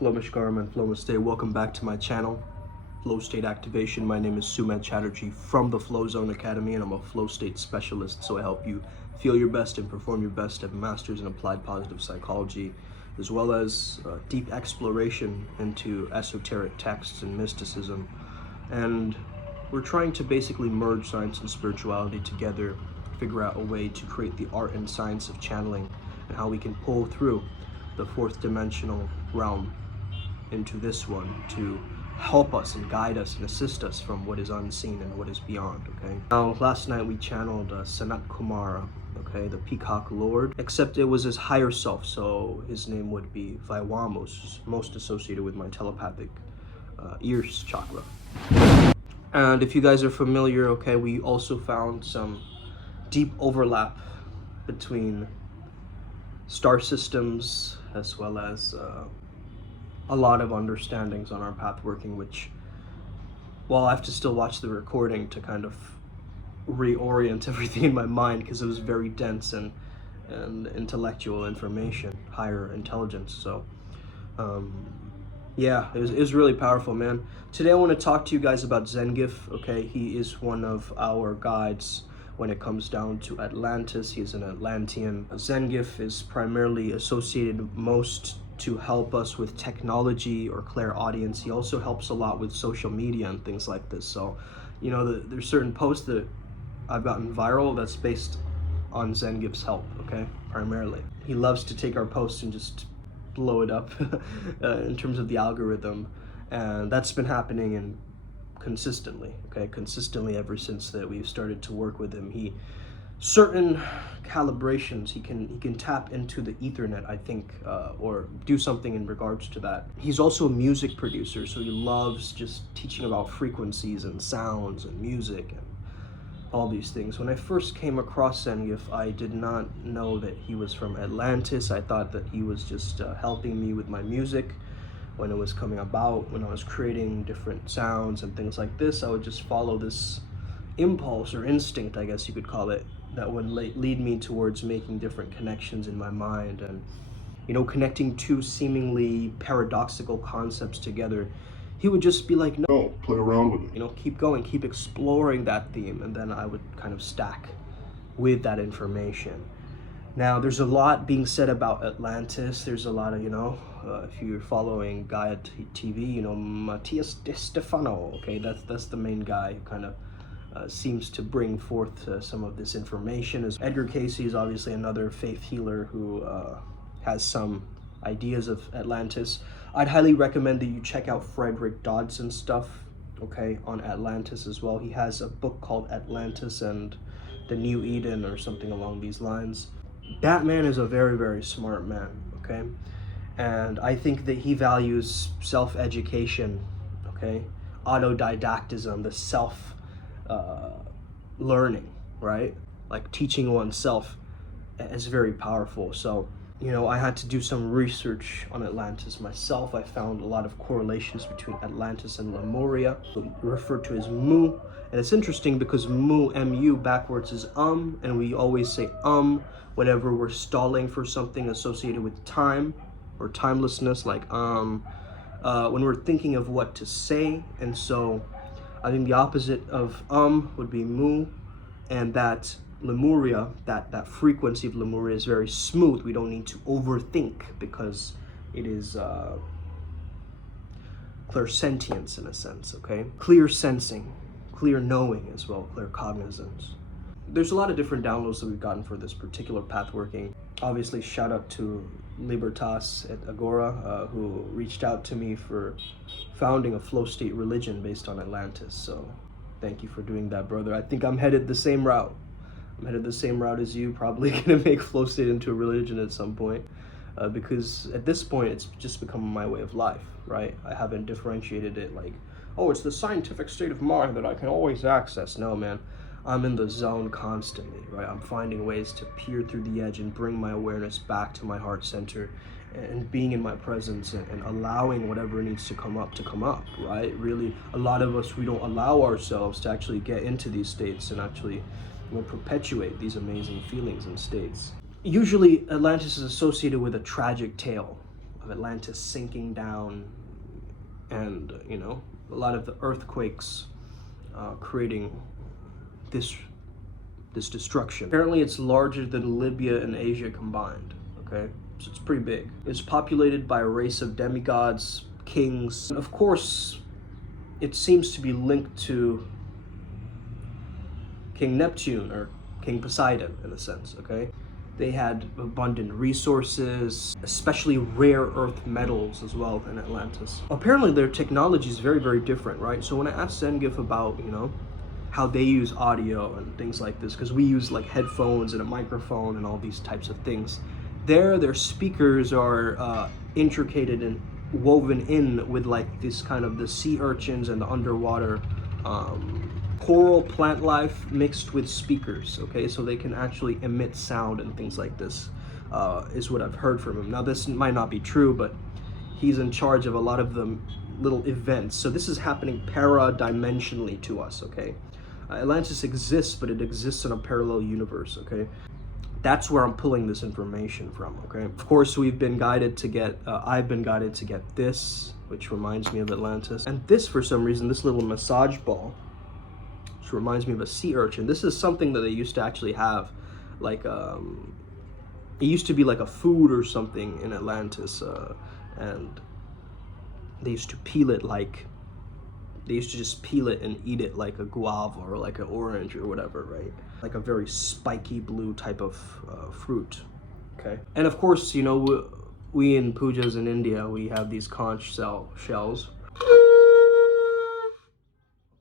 Flomishkaram and Flomastay, welcome back to my channel, Flow State Activation. My name is Suman Chatterjee from the Flow Zone Academy, and I'm a flow state specialist, so I help you feel your best and perform your best. I have a master's in applied positive psychology, as well as deep exploration into esoteric texts and mysticism. And we're trying to basically merge science and spirituality together, figure out a way to create the art and science of channeling, and how we can pull through the fourth dimensional realm into this one to help us and guide us and assist us from what is unseen and what is beyond. Okay, now last night we channeled Sanat Kumara, okay, the Peacock Lord, except it was his higher self, so his name would be Vaiwamos, most associated with my telepathic ears chakra. And if you guys are familiar, okay, we also found some deep overlap between star systems as well as a lot of understandings on our path working, which, well, I have to still watch the recording to kind of reorient everything in my mind, because it was very dense and intellectual information, higher intelligence. So yeah, it was really powerful, man. Today I want to talk to you guys about Zengif. Okay, he is one of our guides when it comes down to Atlantis. He is an Atlantean. Zengif is primarily associated most to help us with technology or clairaudience. He also helps a lot with social media and things like this. So, you know, there's certain posts that I've gotten viral that's based on Zengif's help, okay, primarily. He loves to take our posts and just blow it up in terms of the algorithm. And that's been happening consistently, okay, consistently ever since that we've started to work with him. Certain calibrations, he can tap into the Ethernet, I think, or do something in regards to that. He's also a music producer, so he loves just teaching about frequencies and sounds and music and all these things. When I first came across Zengif, I did not know that he was from Atlantis. I thought that he was just helping me with my music when it was coming about, when I was creating different sounds and things like this. I would just follow this impulse or instinct, I guess you could call it, that would lead me towards making different connections in my mind and, you know, connecting two seemingly paradoxical concepts together. He would just be like, no, play around with it, you know, keep going, keep exploring that theme, and then I would kind of stack with that information. Now, there's a lot being said about Atlantis. There's a lot of, you know, if you're following Gaia TV, you know, Matias De Stefano, okay, that's the main guy who kind of seems to bring forth some of this information. As Edgar Casey is obviously another faith healer who has some ideas of Atlantis. I'd highly recommend that you check out Frederick Dodson's stuff, okay, on Atlantis as well. He has a book called Atlantis and the New Eden or something along these lines. That man is a very, very smart man, okay? And I think that he values self-education, okay? Autodidactism, the self learning, right? Like teaching oneself is very powerful. So, you know, I had to do some research on Atlantis myself. I found a lot of correlations between Atlantis and Lemuria, referred to as Mu. And it's interesting because Mu, M-U, backwards is and we always say whenever we're stalling for something associated with time or timelessness, like when we're thinking of what to say. And so I think the opposite of would be Mu, and that Lemuria, that frequency of Lemuria is very smooth. We don't need to overthink because it is clairsentience in a sense, okay? Clear sensing, clear knowing as well, clear cognizance. There's a lot of different downloads that we've gotten for this particular path working. Obviously, shout out to Libertas at Agora, who reached out to me for founding a flow state religion based on Atlantis. So thank you for doing that, brother. I think I'm headed the same route. I'm headed the same route as you, probably gonna make flow state into a religion at some point, because at this point it's just become my way of life, right? I haven't differentiated it like, oh, it's the scientific state of mind that I can always access. No, man, I'm in the zone constantly, right? I'm finding ways to peer through the edge and bring my awareness back to my heart center and being in my presence and allowing whatever needs to come up, right? Really, a lot of us, we don't allow ourselves to actually get into these states and actually, you know, perpetuate these amazing feelings and states. Usually Atlantis is associated with a tragic tale, of Atlantis sinking down, and you know, a lot of the earthquakes creating this destruction. Apparently it's larger than Libya and Asia combined, okay? So it's pretty big. It's populated by a race of demigods, kings, and of course it seems to be linked to King Neptune or King Poseidon in a sense, okay? They had abundant resources, especially rare earth metals as well in Atlantis. Apparently their technology is very, very different, right? So when I asked Zengif about, you know, how they use audio and things like this, because we use like headphones and a microphone and all these types of things, their speakers are intricated and woven in with like this kind of the sea urchins and the underwater coral plant life mixed with speakers, okay? So they can actually emit sound and things like this, is what I've heard from him. Now this might not be true, but he's in charge of a lot of the little events. So this is happening para-dimensionally to us, okay? Atlantis exists, but it exists in a parallel universe, okay? That's where I'm pulling this information from, okay? Of course, we've been guided to get, I've been guided to get this, which reminds me of Atlantis. And this, for some reason, this little massage ball, which reminds me of a sea urchin. This is something that they used to actually have, like, it used to be like a food or something in Atlantis, and they used to peel it like, they used to just peel it and eat it like a guava or like an orange or whatever, right? Like a very spiky blue type of fruit, okay? And of course, you know, we in pujas in India, we have these conch shells.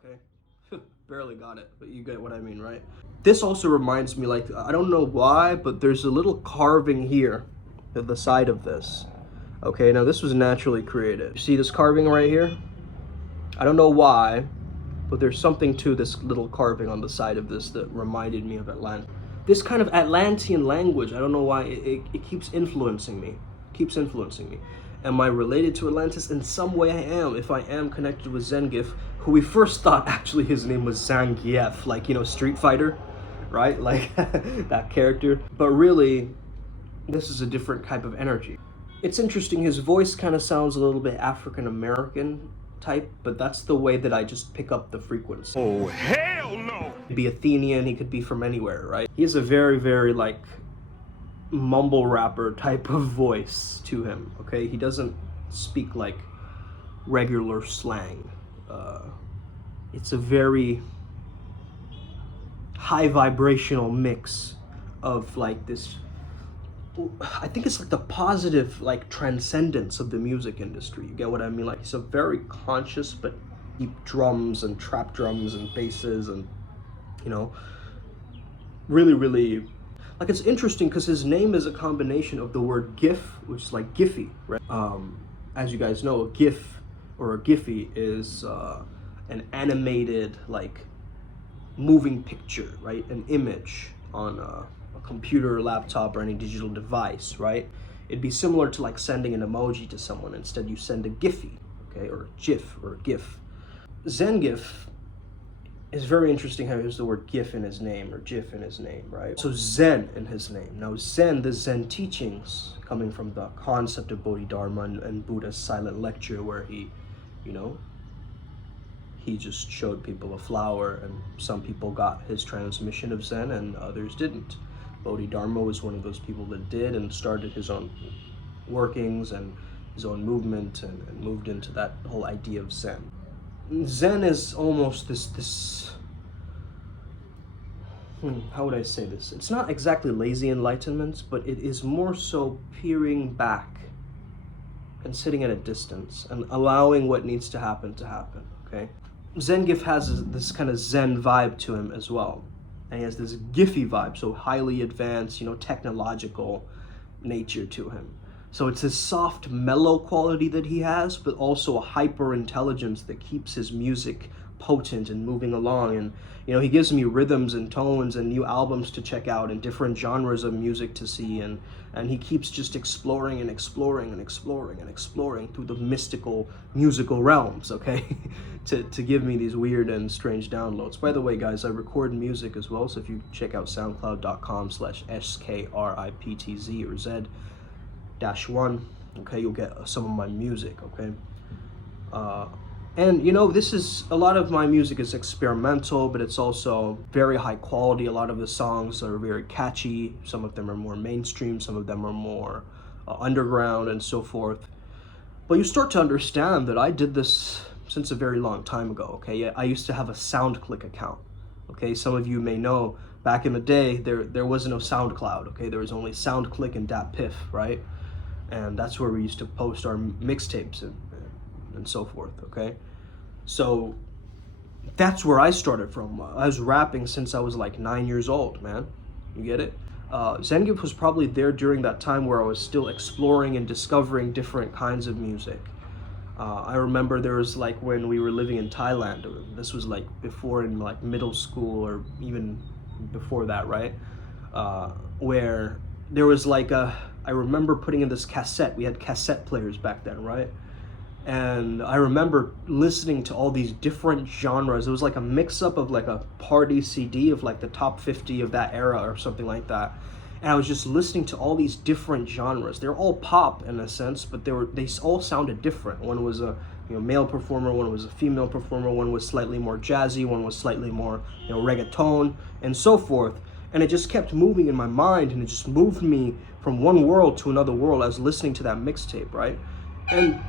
Okay, barely got it, but you get what I mean, right? This also reminds me, like, I don't know why, but there's a little carving here at the side of this. Okay, now this was naturally created. You see this carving right here? I don't know why, but there's something to this little carving on the side of this that reminded me of Atlantis. This kind of Atlantean language, I don't know why, it keeps influencing me. Am I related to Atlantis? In some way I am, if I am connected with Zengif, who we first thought actually his name was Zengif, like, you know, Street Fighter, right? Like, that character. But really, this is a different type of energy. It's interesting, his voice kind of sounds a little bit African-American type, but that's the way that I just pick up the frequency. Oh, hell no! He could be Athenian, he could be from anywhere, right? He has a very, very, like, mumble rapper type of voice to him, okay? He doesn't speak like regular slang. It's a very high vibrational mix of like this, I think it's like the positive like transcendence of the music industry. You get what I mean? Like, it's a very conscious but deep drums and trap drums and basses and, you know, really, really, like, it's interesting because his name is a combination of the word GIF, which is like Giphy, right? As you guys know, a GIF or a Giphy is an animated, like, moving picture, right? An image on a computer, laptop, or any digital device, right? It'd be similar to like sending an emoji to someone. Instead, you send a Giphy, okay, or a GIF or a GIF. Zengif is very interesting how he has the word GIF in his name or GIF in his name, right? So Zen in his name. Now Zen, the Zen teachings coming from the concept of Bodhidharma and Buddha's silent lecture where he, you know, he just showed people a flower and some people got his transmission of Zen and others didn't. Bodhidharma was one of those people that did and started his own workings and his own movement and moved into that whole idea of Zen. Zen is almost this how would I say this? It's not exactly lazy enlightenment, but it is more so peering back and sitting at a distance and allowing what needs to happen, okay? Zengif has this kind of Zen vibe to him as well. And he has this Giphy vibe, so highly advanced, you know, technological nature to him. So it's his soft, mellow quality that he has, but also a hyper intelligence that keeps his music potent and moving along. And, you know, he gives me rhythms and tones and new albums to check out and different genres of music to see. And he keeps just exploring and exploring and exploring and exploring through the mystical musical realms, okay? to give me these weird and strange downloads. By the way, guys, I record music as well, so if you check out soundcloud.com/SKRIPTZ or Z-1, Okay, you'll get some of my music, okay? And you know, this is, a lot of my music is experimental, but it's also very high quality. A lot of the songs are very catchy. Some of them are more mainstream, some of them are more underground and so forth. But you start to understand that I did this since a very long time ago, okay? I used to have a SoundClick account, okay? Some of you may know, back in the day, there was no SoundCloud, okay? There was only SoundClick and DatPiff, right? And that's where we used to post our mixtapes and so forth, okay? So that's where I started from. I was rapping since I was like 9 years old, man. You get it? Zengif was probably there during that time where I was still exploring and discovering different kinds of music. I remember there was like when we were living in Thailand, this was like before in like middle school or even before that, right? Where there was like I remember putting in this cassette. We had cassette players back then, right? And I remember listening to all these different genres. It was like a mix-up of like a party CD of like the top 50 of that era or something like that. And I was just listening to all these different genres. They're all pop in a sense, but they all sounded different. One was a male performer, one was a female performer, one was slightly more jazzy, one was slightly more reggaeton and so forth. And it just kept moving in my mind, and it just moved me from one world to another world. I was listening to that mixtape, right? And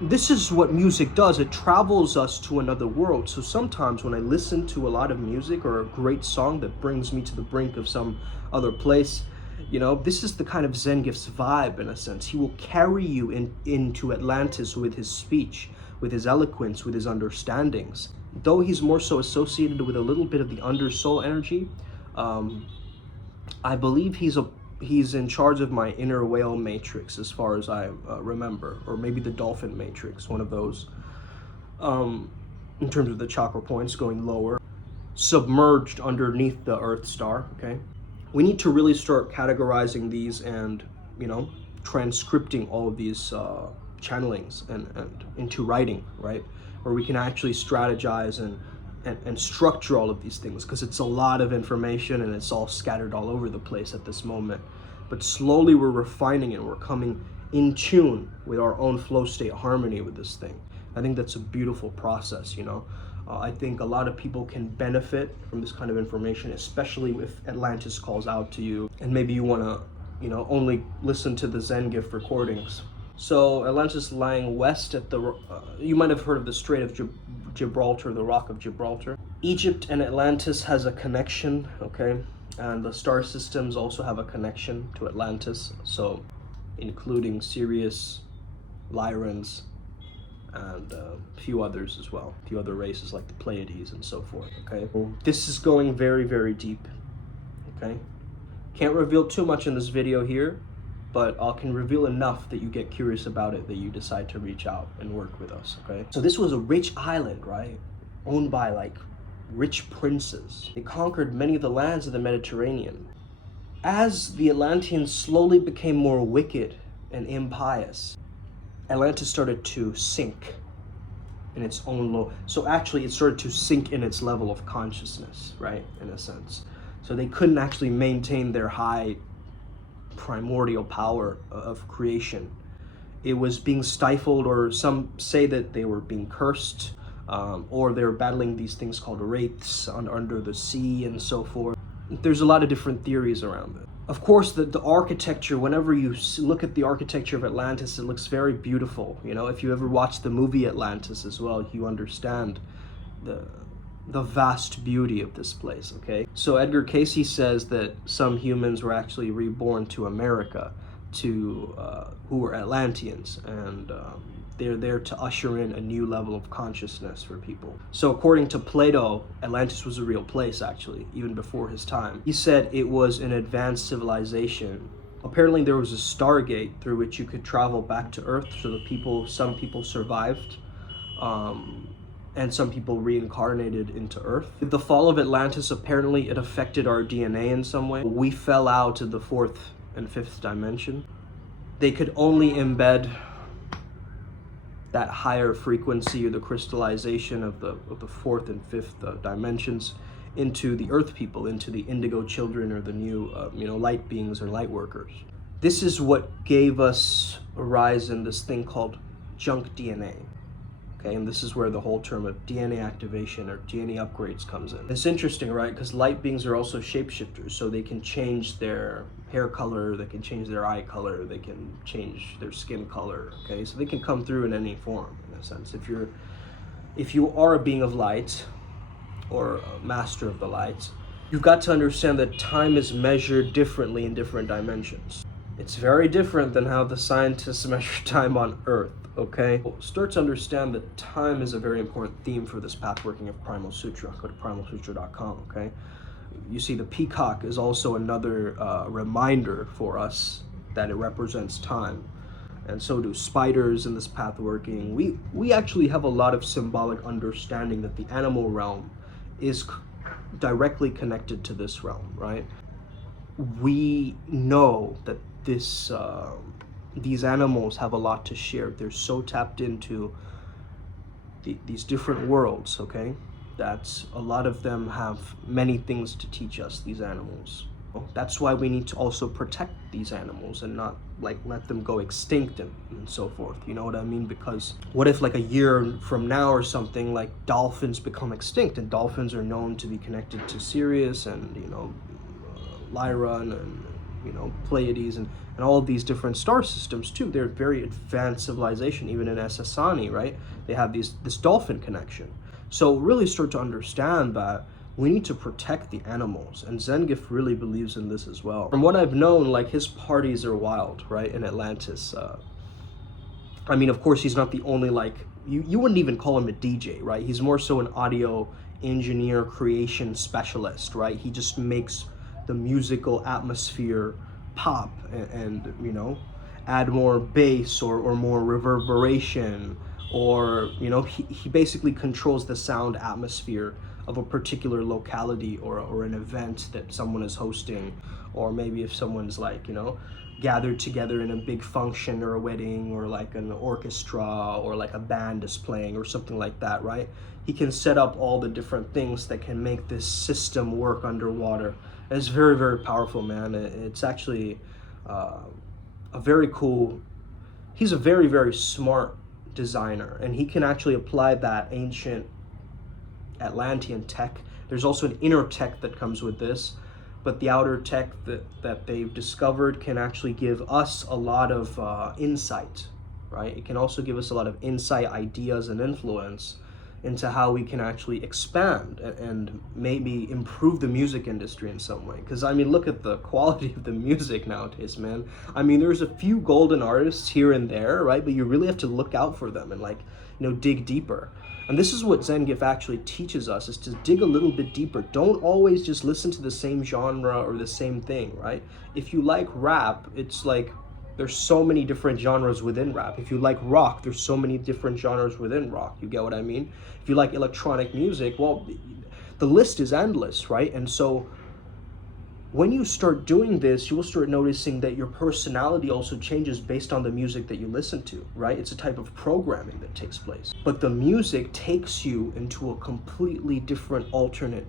this is what music does. It travels us to another world. So sometimes when I listen to a lot of music or a great song that brings me to the brink of some other place, this is the kind of Zengif's vibe in a sense. He will carry you into Atlantis with his speech, with his eloquence, with his understandings. Though he's more so associated with a little bit of the undersoul energy, I believe he's in charge of my inner whale matrix, as far as I remember, or maybe the dolphin matrix, one of those, in terms of the chakra points going lower, submerged underneath the Earth star, okay? We need to really start categorizing these and, transcripting all of these channelings and into writing, right? Where we can actually strategize and structure all of these things, because it's a lot of information and it's all scattered all over the place at this moment. But slowly we're refining it. We're coming in tune with our own flow state harmony with this thing. I think that's a beautiful process, I think a lot of people can benefit from this kind of information, especially if Atlantis calls out to you and maybe you want to, only listen to the Zengif recordings. So Atlantis lying west at the, you might have heard of the Strait of Gibraltar, the Rock of Gibraltar. Egypt and Atlantis has a connection, okay? And the star systems also have a connection to Atlantis, so including Sirius, Lyrans, and a few others as well. A few other races like the Pleiades and so forth, okay? This is going very, very deep, okay? Can't reveal too much in this video here, but I can reveal enough that you get curious about it, that you decide to reach out and work with us, okay? So this was a rich island, right? Owned by like rich princes. They conquered many of the lands of the Mediterranean. As the Atlanteans slowly became more wicked and impious, Atlantis started to sink in its own low. So actually it started to sink in its level of consciousness, right? In a sense. So they couldn't actually maintain their high primordial power of creation. It was being stifled, or some say that they were being cursed, or they were battling these things called wraiths under the sea and so forth. There's a lot of different theories around it. Of course, the architecture, whenever you look at the architecture of Atlantis, it looks very beautiful. If you ever watched the movie Atlantis as well, you understand the vast beauty of this place, okay? So Edgar Cayce says that some humans were actually reborn to America, who were Atlanteans, and they're there to usher in a new level of consciousness for people. So according to Plato, Atlantis was a real place, actually, even before his time. He said it was an advanced civilization. Apparently there was a stargate through which you could travel back to Earth, so some people survived, and some people reincarnated into Earth. With the fall of Atlantis, apparently it affected our DNA in some way. We fell out of the 4th and 5th dimension. They could only embed that higher frequency, or the crystallization of the 4th and 5th dimensions, into the Earth people, into the indigo children, or the new light beings or light workers. This is what gave us a rise in this thing called junk DNA. Okay, and this is where the whole term of DNA activation or DNA upgrades comes in. It's interesting, right? Because light beings are also shapeshifters, so they can change their hair color, they can change their eye color, they can change their skin color. Okay, so they can come through in any form, in a sense. If you are a being of light or a master of the light, you've got to understand that time is measured differently in different dimensions. It's very different than how the scientists measure time on Earth. Okay, start to understand that time is a very important theme for this pathworking of Primal Sutra. Go to primalsutra.com. Okay, you see the peacock is also another reminder for us that it represents time, and so do spiders in this pathworking. We actually have a lot of symbolic understanding that the animal realm is directly connected to this realm, right? We know that these animals have a lot to share. They're so tapped into these different worlds, okay? That a lot of them have many things to teach us, these animals. That's why we need to also protect these animals and not like let them go extinct and so forth. You know what I mean? Because what if like a year from now or something, like dolphins become extinct, and dolphins are known to be connected to Sirius and, you know, Lyra and you know, Pleiades and all of these different star systems too. They're very advanced civilization. Even in Ssani, right? They have this dolphin connection. So really start to understand that we need to protect the animals, and Zengif really believes in this as well. From what I've known, like his parties are wild, right? In Atlantis. I mean, of course, he's not the only, like, you wouldn't even call him a DJ, right? He's more so an audio engineer, creation specialist, right? He just makes the musical atmosphere pop and you know, add more bass or more reverberation, or you know, he basically controls the sound atmosphere of a particular locality or an event that someone is hosting, or maybe if someone's like, you know, gathered together in a big function or a wedding, or like an orchestra or like a band is playing or something like that, right? He can set up all the different things that can make this system work underwater. And it's very, very powerful, man. It's actually a very cool, he's a very, very smart designer, and he can actually apply that ancient Atlantean tech. There's also an inner tech that comes with this, but the outer tech that they've discovered can actually give us a lot of insight, right? It can also give us a lot of insight, ideas, and influence into how we can actually expand and maybe improve the music industry in some way. Because I mean, look at the quality of the music nowadays, man. I mean, there's a few golden artists here and there, right? But you really have to look out for them and, like, you know, dig deeper. And this is what Zengif actually teaches us, is to dig a little bit deeper. Don't always just listen to the same genre or the same thing, right? If you like rap, it's like there's so many different genres within rap. If you like rock, there's so many different genres within rock. You get what I mean? If you like electronic music, well, the list is endless, right? And so when you start doing this, you will start noticing that your personality also changes based on the music that you listen to, right? It's a type of programming that takes place. But the music takes you into a completely different alternate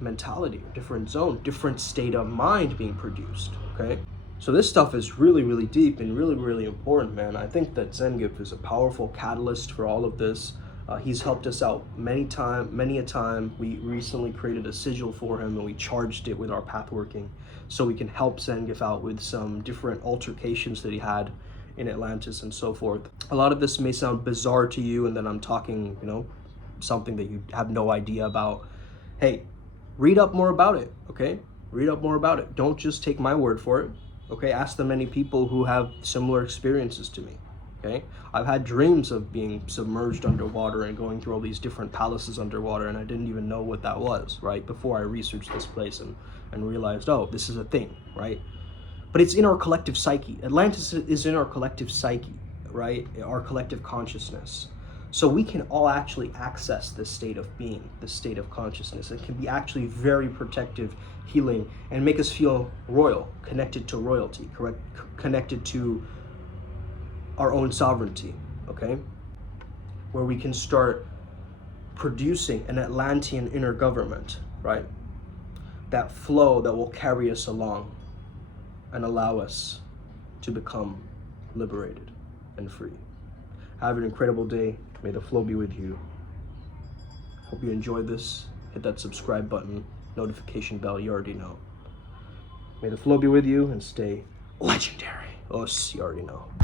mentality, different zone, different state of mind being produced, okay? So this stuff is really, really deep and really, really important, man. I think that Zengif is a powerful catalyst for all of this. He's helped us out many a time. We recently created a sigil for him, and we charged it with our pathworking so we can help Zengif out with some different altercations that he had in Atlantis and so forth. A lot of this may sound bizarre to you, and then I'm talking, you know, something that you have no idea about. Hey, read up more about it, okay? Read up more about it. Don't just take my word for it, okay? Ask the many people who have similar experiences to me. Okay, I've had dreams of being submerged underwater and going through all these different palaces underwater, and I didn't even know what that was, right? Before I researched this place and realized, oh, this is a thing, right? But it's in our collective psyche. Atlantis is in our collective psyche, right? Our collective consciousness. So we can all actually access this state of being, this state of consciousness. It can be actually very protective, healing, and make us feel royal, connected to royalty, correct? Connected to our own sovereignty, okay? Where we can start producing an Atlantean inner government, right? That flow that will carry us along and allow us to become liberated and free. Have an incredible day. May the flow be with you. Hope you enjoyed this. Hit that subscribe button, notification bell, you already know. May the flow be with you and stay legendary. You already know.